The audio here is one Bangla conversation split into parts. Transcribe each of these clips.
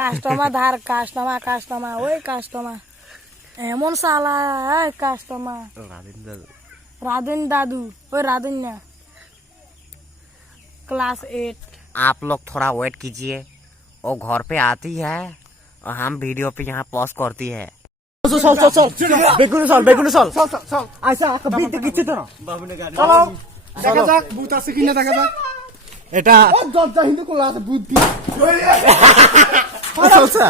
কাস্টমার ওই কাস্টমার এমন সালা কাস্টমার राधुन दादू ओए राधुन ना क्लास 8। आप लोग थोड़ा वेट कीजिए वो घर पे आती है और हम वीडियो पे यहाँ पॉज करती है चल बेगुन चल ऐसा कभी तो किच्छे तो चलो দেখা যাক ভূত আছে কিনা দেখা যাক এটা ও দরজা হিন্দু কোলা আছে ভূত কি চলছে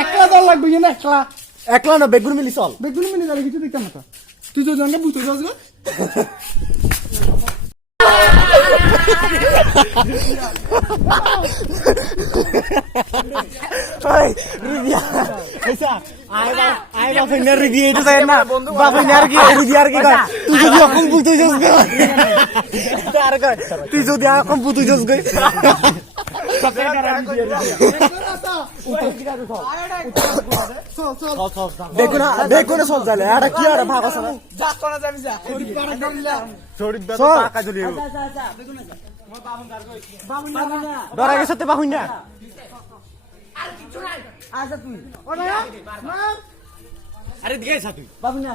একলা দল লাগবে না একলা না বেগুন মিলি চল বেগুন মিলি গেলে কিছু দেখতাম না তুই তো জানলে ভূত যাস না आएगा फिर रिव्यू तो है ना बाबू यार की रिव्यू यार की तू जो हम बुतु जस गए यार का तू जो दिया हम बुतु जस गए देखो ना सोच जाले यार की यार भागो सब जा कोना जाबी जा छोड़ी दे तो का जलियो डरा के सते बाहुन ना আচ্ছা তুই ও না আরে দিকে যা তুই বাবু না